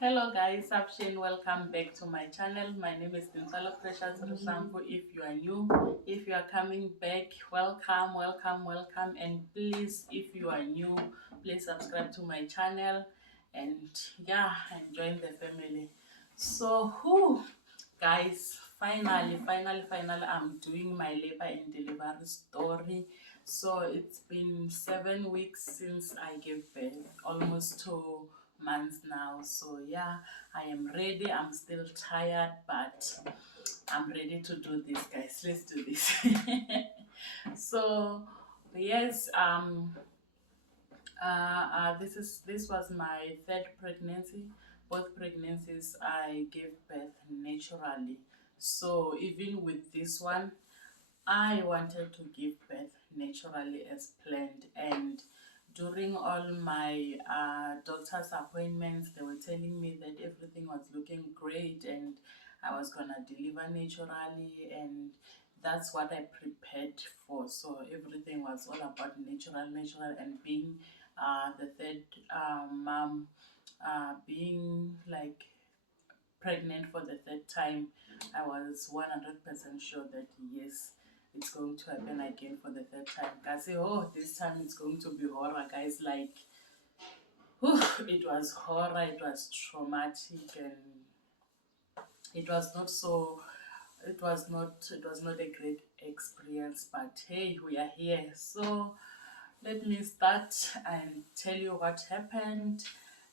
Hello guys, Abshin, welcome back to my channel. My name is Tinsalo Precious Rishampo. If you are new, if you are coming back, welcome. And please, if you are new, please subscribe to my channel and yeah, and join the family. So, guys, finally, I'm doing my labor and delivery story. So it's been 7 weeks since I gave birth, almost 2 months now. So yeah, I am ready. I'm still tired, but I'm ready to do this, guys. Let's do this. So yes, this was my third pregnancy. Both pregnancies I gave birth naturally. So even with this one, I wanted to give birth naturally as planned, and during all my doctor's appointments, they were telling me that everything was looking great and I was gonna deliver naturally, and that's what I prepared for. So everything was all about natural, and being the third mom, being like pregnant for the third time, I was 100% sure that yes, it's going to happen again for the third time. I say, oh, this time it's going to be horror, guys. Like, it was horror, it was traumatic, and it was not so. It was not a great experience. But hey, we are here. So let me start and tell you what happened.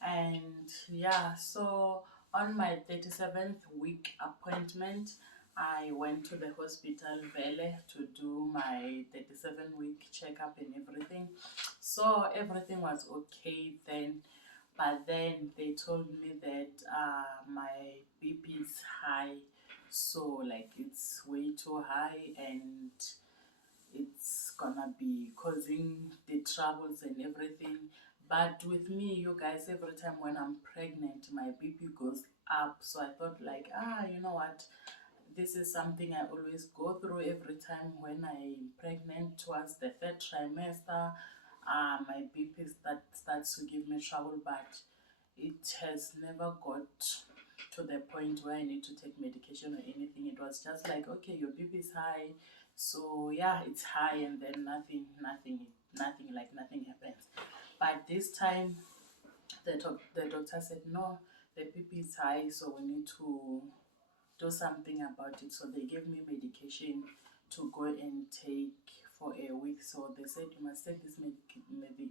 And yeah, so on my 37th week appointment, I went to the hospital Vele to do my 37-week checkup and everything. So everything was okay then, but then they told me that my BP is high, so like it's way too high, and it's gonna be causing the troubles and everything. But with me, you guys, every time when I'm pregnant, my BP goes up. So I thought like, you know what, this is something I always go through every time when I'm pregnant towards the third trimester. My BP starts to give me trouble, but it has never got to the point where I need to take medication or anything. It was just like, okay, your BP is high, so yeah, it's high, and then nothing happens. But this time, the doctor said no, the BP is high, so we need to do something about it. So they gave me medication to go and take for a week. So they said you must take this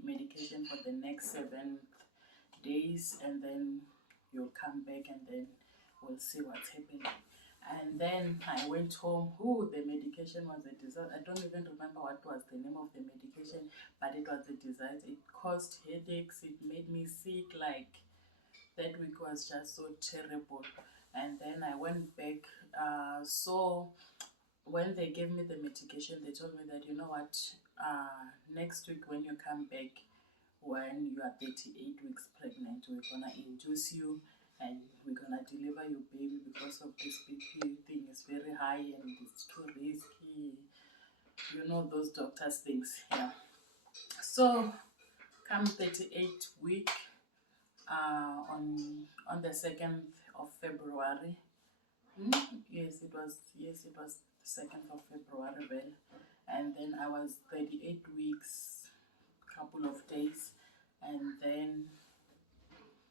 medication for the next 7 days, and then you'll come back, and then we'll see what's happening. And then I went home. The medication was a disaster. I don't even remember what was the name of the medication, but it was a disaster. It caused headaches. It made me sick. Like, that week was just so terrible. And then I went back. So when they gave me the medication, they told me that, you know what, next week when you come back, when you are 38 weeks pregnant, we're gonna induce you and we're gonna deliver your baby, because of this BP thing is very high and it's too risky. You know those doctors things, yeah. So come 38 week, on the 2nd of February. Yes, it was the 2nd of February, well, and then I was 38 weeks, couple of days, and then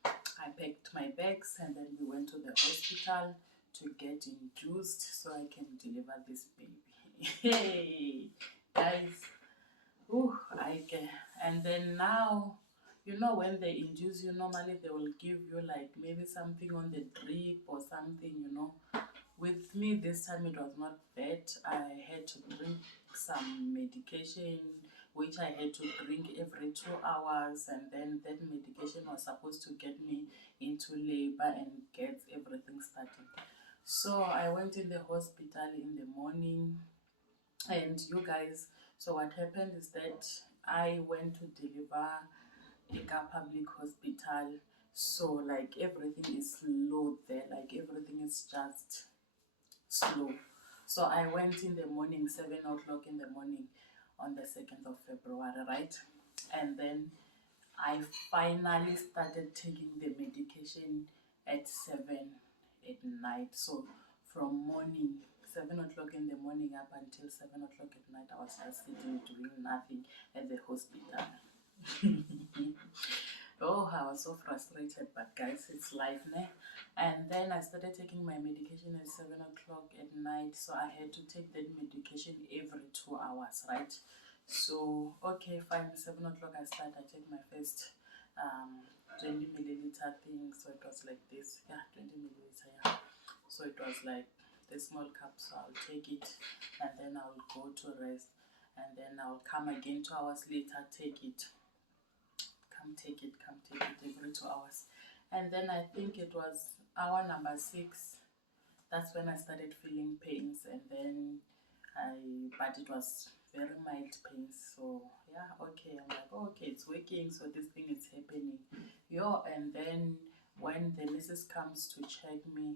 I packed my bags, and then we went to the hospital to get induced so I can deliver this baby. Hey, guys, I can. And then now, when they induce you, normally they will give you like maybe something on the drip or something. With me this time it was not that. I had to drink some medication, which I had to drink every 2 hours, and then that medication was supposed to get me into labor and get everything started. So I went in the hospital in the morning, and you guys, so what happened is that I went to deliver a public hospital. So like everything is slow there, like everything is just slow. So I went in the morning, 7 o'clock in the morning, on the 2nd of February, right? And then I finally started taking the medication at 7 at night. So from morning 7 o'clock in the morning up until 7 o'clock at night, I was just sitting doing nothing at the hospital. Oh, I was so frustrated, but guys, it's life, ne? And then I started taking my medication at 7 o'clock at night, so I had to take that medication every 2 hours, right? So, okay, fine, 7 o'clock I start, I take my first 20 milliliter thing, so it was like this, yeah, 20 milliliter, yeah. So it was like the small cup, so I'll take it, and then I'll go to rest, and then I'll come again 2 hours later, take it, come take it every 2 hours. And then I think it was hour number 6, that's when I started feeling pains, and then but it was very mild pains. So yeah, okay, I'm like, oh, okay, it's working, so this thing is happening. Yo, and then when the missus comes to check me,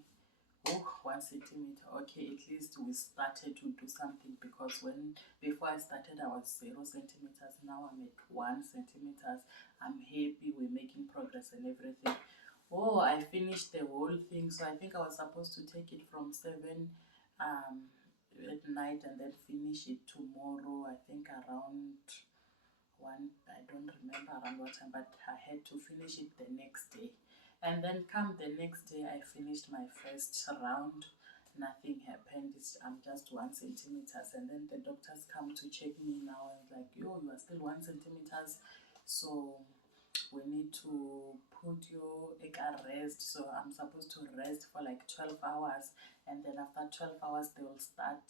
oh, 1 centimeter, okay, at least we started to do something, because when before I started I was 0 centimeters, now I'm at 1 centimeters. I'm happy, we're making progress and everything. Oh, I finished the whole thing, so I think I was supposed to take it from 7 at night and then finish it tomorrow, I think around 1, I don't remember around what time, but I had to finish it the next day. And then come the next day, I finished my first round. Nothing happened. I'm just 1 centimeters. And then the doctors come to check me now and like, yo, you are still 1 centimeters. So we need to put you at rest. So I'm supposed to rest for like 12 hours. And then after 12 hours, they will start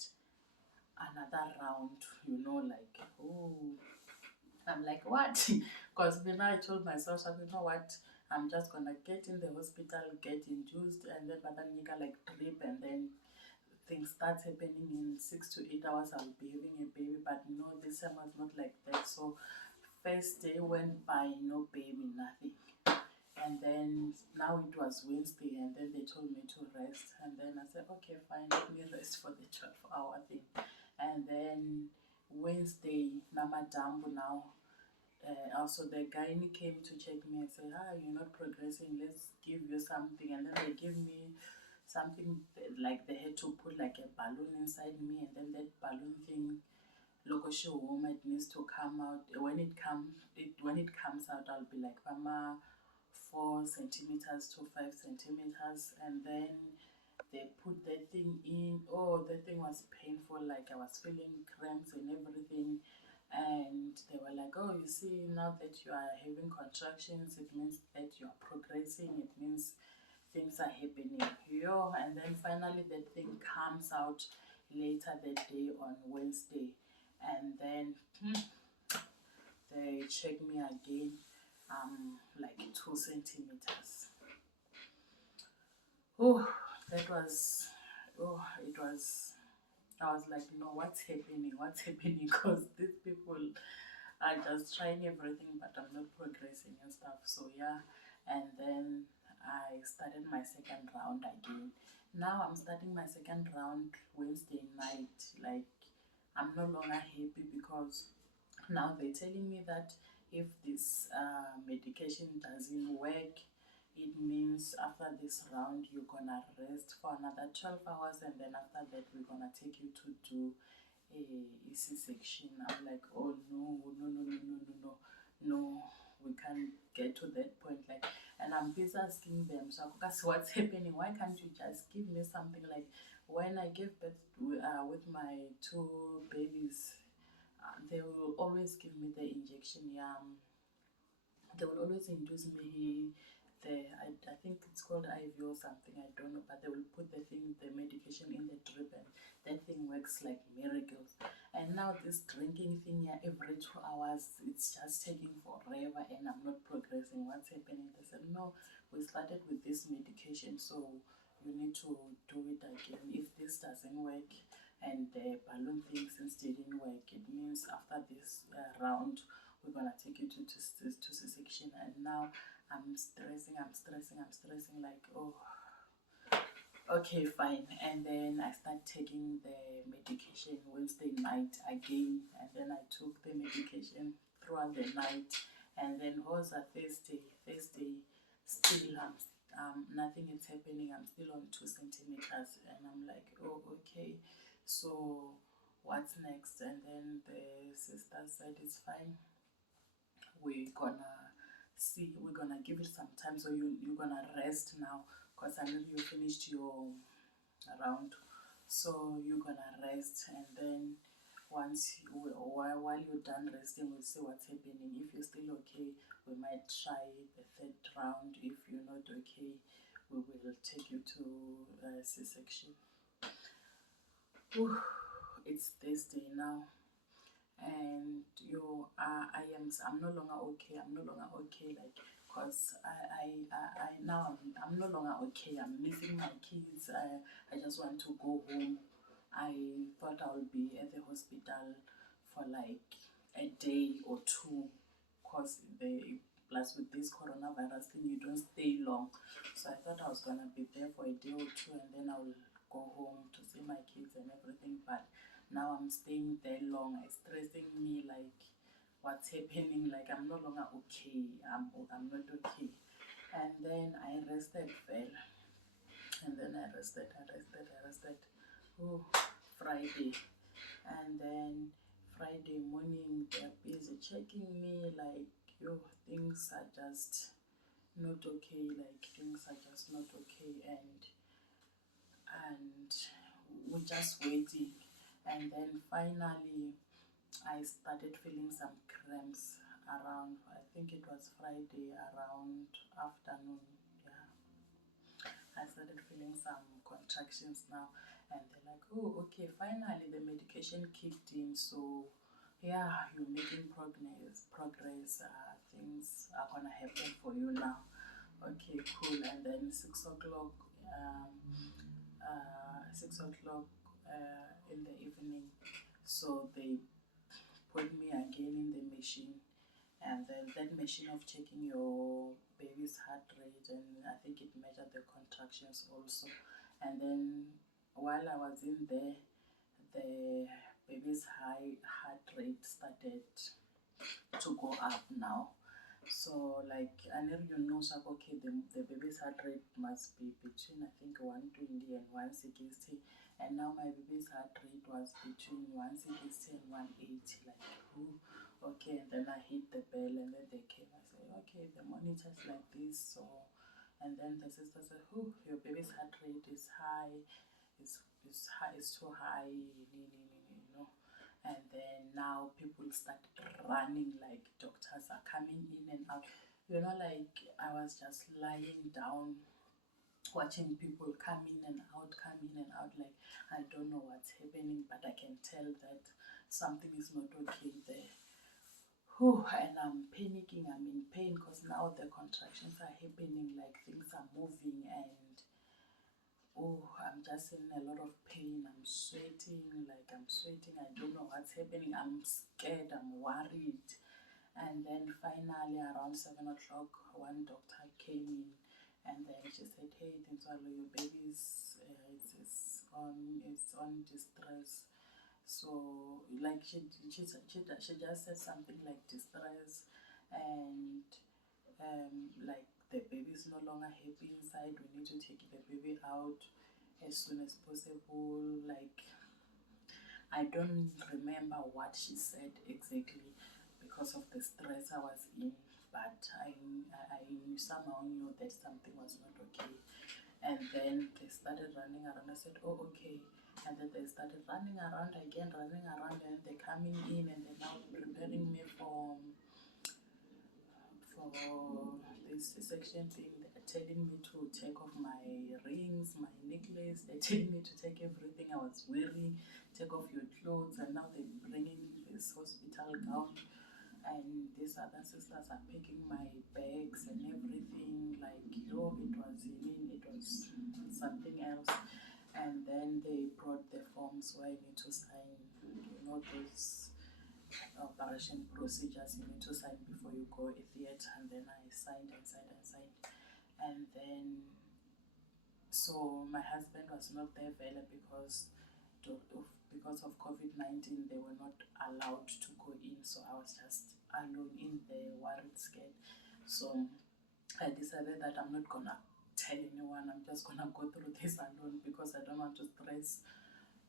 another round, like, oh, I'm like, what? Because then I told myself, so you know what? I'm just gonna get in the hospital, get induced, and then Batanika like drip, and then things start happening in 6 to 8 hours. I'll be having a baby, but no, this time was not like that. So first day went by, no baby, nothing. And then now it was Wednesday, and then they told me to rest, and then I said, okay, fine, let me rest for the 12-hour thing. And then Wednesday, Namadambu now. Also, the guy came to check me and said, you're not progressing, let's give you something. And then they give me something like they had to put like a balloon inside me, and then that balloon thing, local woman, it needs to come out. When it comes out, I'll be like 4 centimeters to 5 centimeters, and then they put that thing in. Oh, that thing was painful, like I was feeling cramps and everything. And they were like, oh, you see, now that you are having contractions, it means that you are progressing, it means things are happening. Yo, and then finally that thing comes out later that day on Wednesday. And then they check me again, like 2 centimeters. Oh, that was, oh, it was, I was like, no, what's happening? What's happening? Because these people are just trying everything, but I'm not progressing and stuff. So yeah, and then I started my second round again. Now I'm starting my second round Wednesday night. Like, I'm no longer happy, because now they're telling me that if this medication doesn't work, it means after this round you're gonna rest for another 12 hours, and then after that we're gonna take you to do a C-section. I'm like, oh no, no, no, no, no, no, no, no, we can't get to that point. Like, and I'm busy asking them, so that's what's happening. Why can't you just give me something? Like, when I gave birth with my 2 babies, they will always give me the injection. Yeah, they will always induce me I think it's called IV or something, I don't know, but they will put the medication in the drip, and that thing works like miracles. And now this drinking thing here every 2 hours, it's just taking forever, and I'm not progressing. What's happening? They said, no, we started with this medication, so you need to do it again. If this doesn't work and the balloon thing since didn't work, it means after this round we're gonna take you to C-section. And now I'm stressing, like, oh, okay, fine. And then I start taking the medication Wednesday night again, and then I took the medication throughout the night. And then was a Thursday, still nothing is happening. I'm still on 2 centimeters, and I'm like, oh, okay. So what's next? And then the sister said, it's fine. We're gonna see. We're gonna give it some time. So you're gonna rest now, cause I know you finished your round. So you're gonna rest, and then while you're done resting, we'll see what's happening. If you're still okay, we might try the third round. If you're not okay, we will take you to C-section. It's Thursday now, and I'm no longer okay. I'm no longer okay, like, cause I now I'm no longer okay. I'm missing my kids. I just want to go home. I thought I would be at the hospital for like a day or two, cause plus with this coronavirus thing, you don't stay long. So I thought I was gonna be there for a day or two, and then I will go home to see my kids and everything. But now I'm staying there long. It's stressing me, like, what's happening. Like, I'm no longer okay. I'm not okay. And then I rested well. And then I rested. Oh, Friday. And then Friday morning, they're busy checking me, like, yo, things are just not okay. Like, things are just not okay. And we're just waiting. And then finally, I started feeling some cramps around, I think it was Friday around afternoon. Yeah, I started feeling some contractions now, and they're like, oh, okay, finally the medication kicked in. So yeah, you're making progress. Things are gonna happen for you now. Okay, cool. And then 6 o'clock, 6 o'clock in the evening, so they put me again in the machine, and then that machine of checking your baby's heart rate, and I think it measured the contractions also. And then while I was in there, the baby's heart rate started to go up now. So, like, I know you know, so okay, the baby's heart rate must be between, I think, 120 and 160. And now my baby's heart rate was between 160 and 180. Like, ooh, okay. And then I hit the bell, and then they came. I said, okay, the monitor's like this. So, and then the sister said, oh, your baby's heart rate is high. It's high. It's too high. You know. And then now people start running, like, doctors are coming in and out. You know, like, I was just lying down watching people come in and out, like, I don't know what's happening, but I can tell that something is not okay there. Whew, and I'm panicking. I'm in pain because now the contractions are happening, like, things are moving, and oh, I'm just in a lot of pain. I'm sweating, like, I don't know what's happening. I'm scared, I'm worried. And then finally, around 7 o'clock, one doctor came in, and then she said, hey, Tinswalo, your baby's it's on distress. So, like, she just said something like distress, and like, the baby is no longer happy inside. We need to take the baby out as soon as possible. Like, I don't remember what she said exactly because of the stress I was in, but I somehow knew that something was not okay. And then they started running around. I said, oh, okay. And then they started running around again, and they're coming in, and they're now preparing me for this section thing. They're telling me to take off my rings, my necklace. They're telling me to take everything I was wearing, take off your clothes. And now they're bringing this hospital gown, and these other sisters are picking my bags and everything. Like, yo, it was something else. And then they brought the forms where I need to sign, those operation procedures you need to sign before you go a theater. And then I signed. And then, so my husband was not there very because of COVID-19, they were not allowed to go in. So I was just alone in the worried, scared. So I decided that I'm not gonna anyone. I'm just gonna go through this alone because I don't want to stress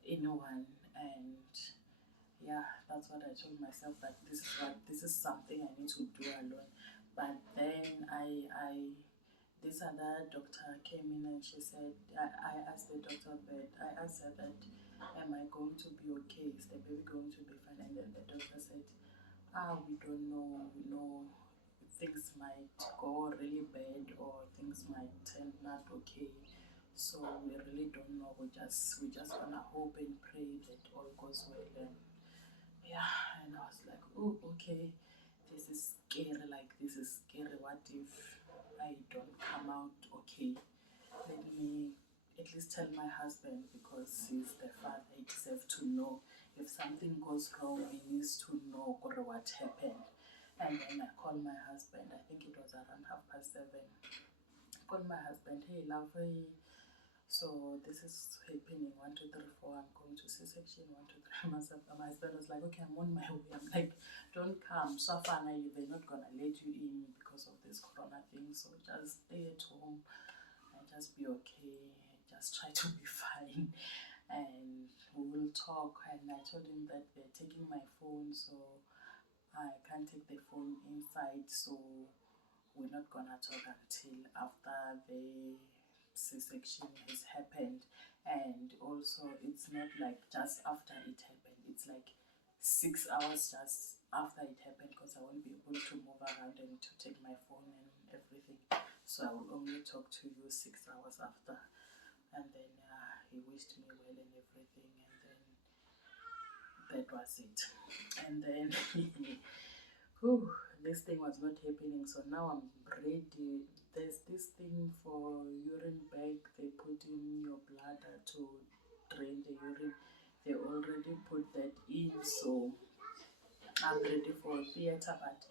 anyone. And yeah, that's what I told myself, that this is something I need to do alone. But then this other doctor came in and she said, I asked the doctor, but I asked her that, am I going to be okay? Is the baby going to be fine? And then the doctor said, we don't know. We know things might go really bad or things might turn not okay. So we really don't know. We just wanna hope and pray that all goes well. And yeah, and I was like, oh, okay, this is scary. Like, this is scary. What if I don't come out okay? Let me at least tell my husband, because he's the father. He deserves to know. If something goes wrong, he needs to know what happened. And then I called my husband. I think it was around 7:30. I called my husband. Hey, lovely. So this is happening. 1, 2, 3, 4. I'm going to C-section. 1, 2, 3. My husband was like, okay, I'm on my way. I'm like, don't come. So far, they're not gonna let you in because of this corona thing. So just stay at home and just be okay. Just try to be fine, and we will talk. And I told him that they're taking my phone, so I can't take the phone inside. So we're not gonna talk until after the C-section has happened. And also, it's not like just after it happened, it's like 6 hours just after it happened, because I won't be able to move around and to take my phone and everything. So I will only talk to you 6 hours after. And then he wished me well and everything, and then that was it. And then whew, this thing was not happening. So now I'm ready. There's this thing for urine bag they put in your bladder to drain the urine. They already put that in, so I'm ready for theater, but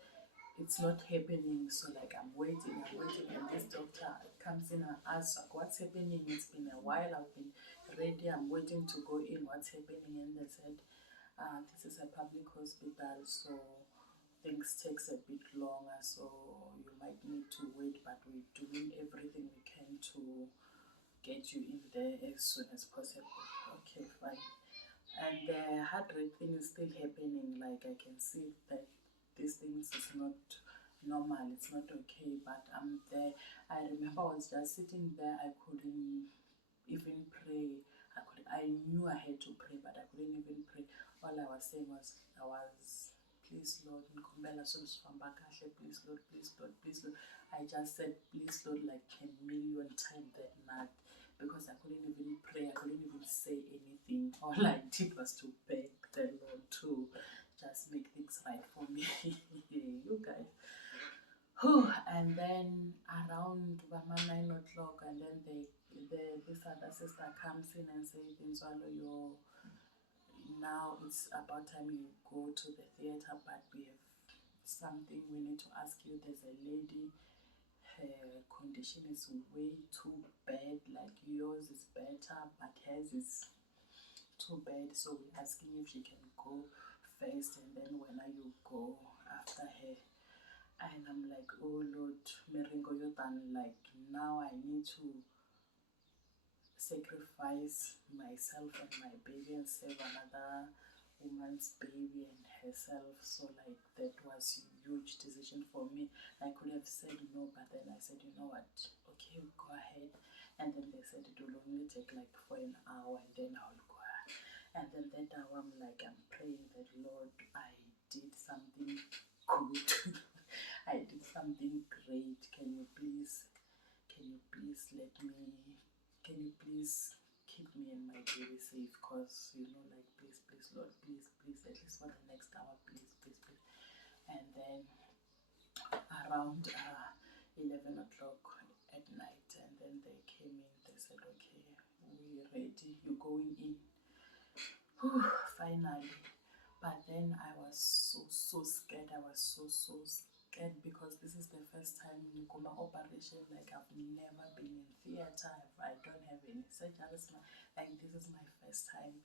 it's not happening. So like I'm waiting, and this doctor comes in and asks, like, what's happening? It's been a while, I've been ready, I'm waiting to go in, what's happening? And they said, this is a public hospital, so things takes a bit longer, so you might need to wait, but we're doing everything we can to get you in there as soon as possible. Okay, fine. And the heart rate thing is still happening. Like, I can see that these things is not normal, it's not okay, but I'm there. I remember I was just sitting there, I couldn't even pray. I knew I had to pray, but I couldn't even pray. All I was saying was, please Lord, please Lord, please Lord, please Lord. I just said please Lord like a million times that night, because I couldn't even pray, I couldn't even say anything. All I did was to beg the Lord to just make things right for me. You guys. And then around 9 o'clock, and then this other sister comes in and says, now it's about time you go to the theater, but we have something we need to ask you. There's a lady, her condition is way too bad, like yours is better, but hers is too bad. So we're asking if she can go first, and then when you go after her. And I'm like, oh Lord, Meringo Yotan, like now I need to sacrifice myself and my baby and save another woman's baby and herself. So like that was a huge decision for me. I could have said no, but then I said, you know what, okay, go ahead. And then they said it will only take like for an hour, and then I'll go. And then that hour I'm like, I'm praying that Lord, I did something good. I did something great. Can you please let me, can you please keep me and my baby safe? Because, like, please, Lord, please, at least for the next hour, please, please. And then around 11 o'clock at night, and then they came in, they said, okay, we're ready, you're going in. Whew, finally. But then I was so scared. I was so scared, because this is the first time in Nikoma operation. Like, I've never been in theater. I don't have any surgeries. Like, this is my first time,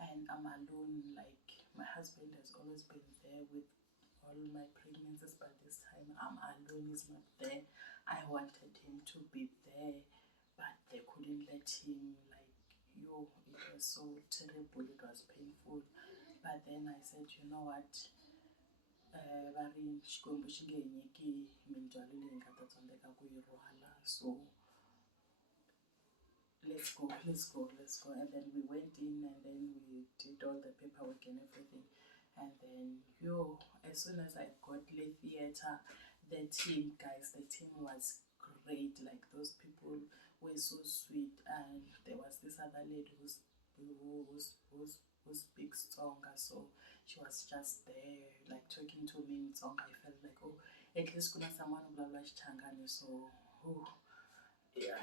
and I'm alone. Like, my husband has always been there with all my pregnancies, but this time I'm alone. He's not there. I wanted him to be there, but met him, like, yo, it was so terrible, it was painful. But then I said, you know what, va ri xikwembu xi nge hi nyiki mindzwalo leyi nga ta tsandzeka ku yi rhwala, so let's go. And then we went in and then we did all the paperwork and everything. And then, yo, as soon as I got the theater, the team was great. Like, those people were so sweet. And there was this other lady who speaks Tsonga, so she was just there, like, talking to me in Tsonga. I felt like, oh, at least kuna someone who blah blah Changani, so yeah,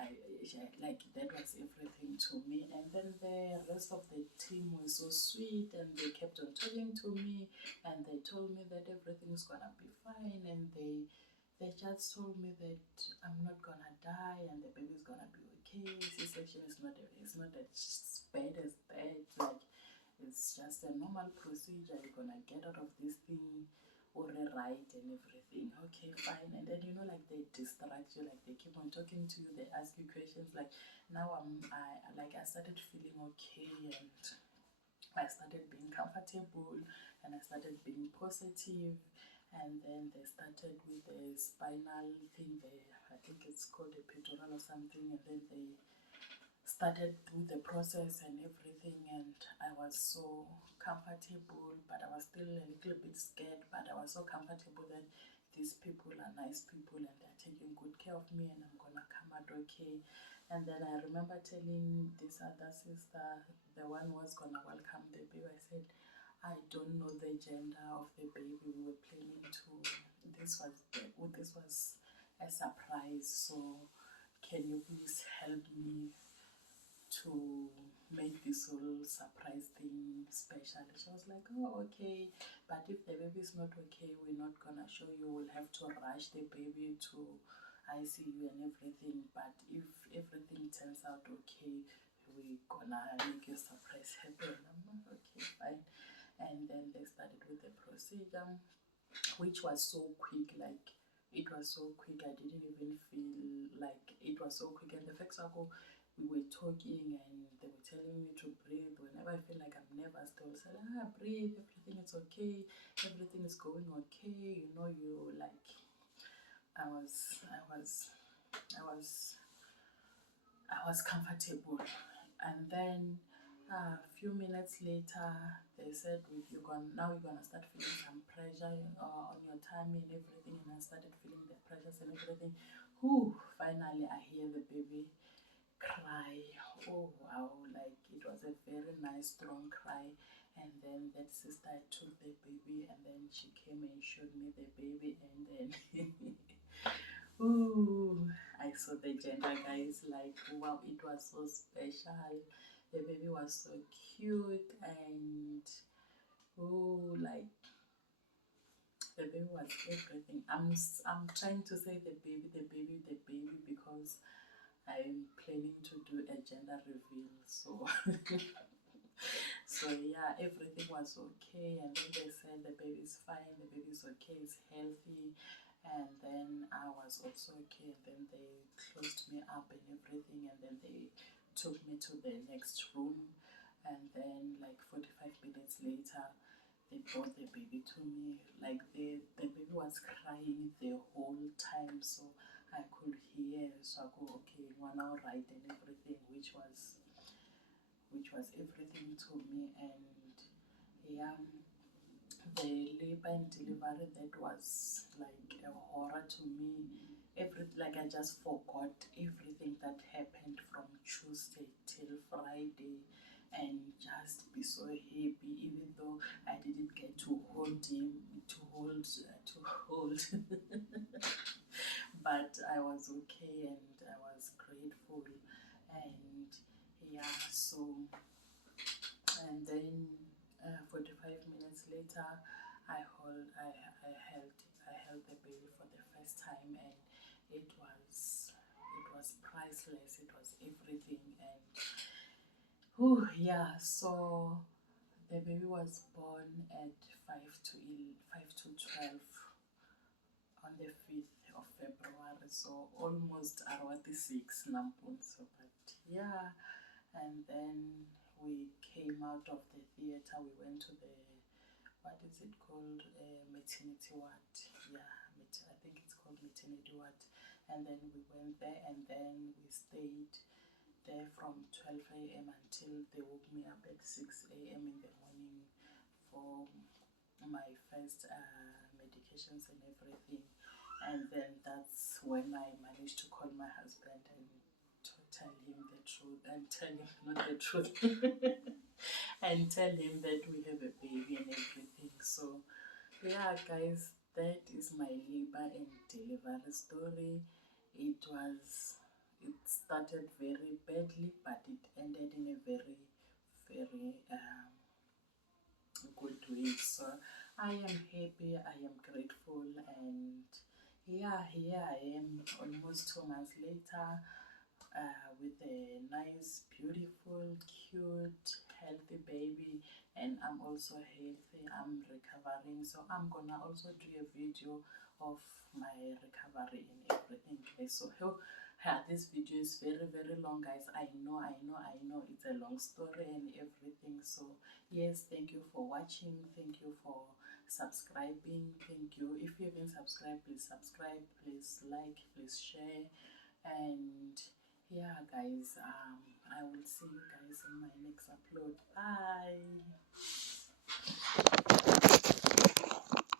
like, that was everything to me. And then the rest of the team was so sweet, and they kept on talking to me, and they told me that everything is gonna be fine, and they just told me that I'm not gonna die, and the baby's gonna be okay. C-section is not as bad as that. Like, it's just a normal procedure. You're gonna get out of this thing or right and everything. Okay, fine. And then, you know, like, they distract you, like, they keep on talking to you, they ask you questions. Like, now I started feeling okay, and I started being comfortable, and I started being positive. And then they started with the spinal thing there, I think it's called a peitoral or something, and then they started with the process and everything, and I was so comfortable, but I was still a little bit scared, but I was so comfortable that these people are nice people and they're taking good care of me, and I'm gonna come out okay. And then I remember telling this other sister, the one who was gonna welcome the baby, I said, I don't know the gender of the baby. We were planning to, this was a surprise, so can you please help me to make this whole surprise thing special? She was like, oh, okay, but if the baby is not okay, we're not gonna show you. We'll have to rush the baby to ICU and everything, but if everything turns out okay, we're gonna make your surprise happen. I'm like, okay, fine. And then they started with the procedure, which was so quick. Like, it was so quick, I didn't even feel like it was so quick. And the fact that we were talking and they were telling me to breathe. Whenever I feel like I'm nervous, they will say, breathe, everything is okay, everything is going okay. You know, you like, I was comfortable. And then a few minutes later, they said, now you're gonna start feeling some pressure on your tummy and everything. And I started feeling the pressures and everything. Whew, finally I hear the baby cry. Oh wow, like, it was a very nice strong cry. And then that sister took the baby, and then she came and showed me the baby, and then ooh, I saw the gender, guys. Like, wow, it was so special. The baby was so cute, and ooh, like, the baby was everything. I'm trying to say the baby because I'm planning to do a gender reveal, so so yeah, everything was okay. And then they said the baby's fine, the baby's okay, it's healthy. And then I was also okay. And then they closed me up and everything, and then they took me to the next room. And then, like, 45 minutes later, they brought the baby to me. Like, the baby was crying the whole time, so I could hear. So I go, okay, one hour right and everything, which was everything to me. And yeah, the labor and delivery, that was like a horror to me. Like, I just forgot everything that happened from Tuesday till Friday, and just be so happy, even though I didn't get to hold him, to hold but I was okay, and I was grateful. And yeah, so, and then 45 minutes later, I held the baby for the first time, and it was priceless. It was everything. And whew, yeah, so the baby was born at 5 to 12 on the 5th of February, so almost around 6 nampunso, but yeah. And then we came out of the theater. We went to the, what is it called, maternity ward. Yeah, I think it's called maternity ward. And then we went there, and then we stayed there from 12 a.m. until they woke me up at 6 a.m. in the morning for my first medications and everything. And then that's when I managed to call my husband and to tell him the truth, and tell him, not the truth, and tell him that we have a baby and everything. So yeah, guys, that is my labor and delivery story. It started very badly, but it ended in a very, very good way. So I am happy, I am grateful, and yeah, here I am almost 2 months later, with a nice, beautiful, cute, healthy baby, and I'm also healthy. I'm recovering, so I'm gonna also do a video of my recovery and everything, guys. So yeah, this video is very, very long, guys. I know it's a long story and everything. So yes, thank you for watching, thank you for subscribing, thank you. If you haven't subscribed, please subscribe, please like, please share. And yeah, guys, I will see you guys in my next upload. Bye.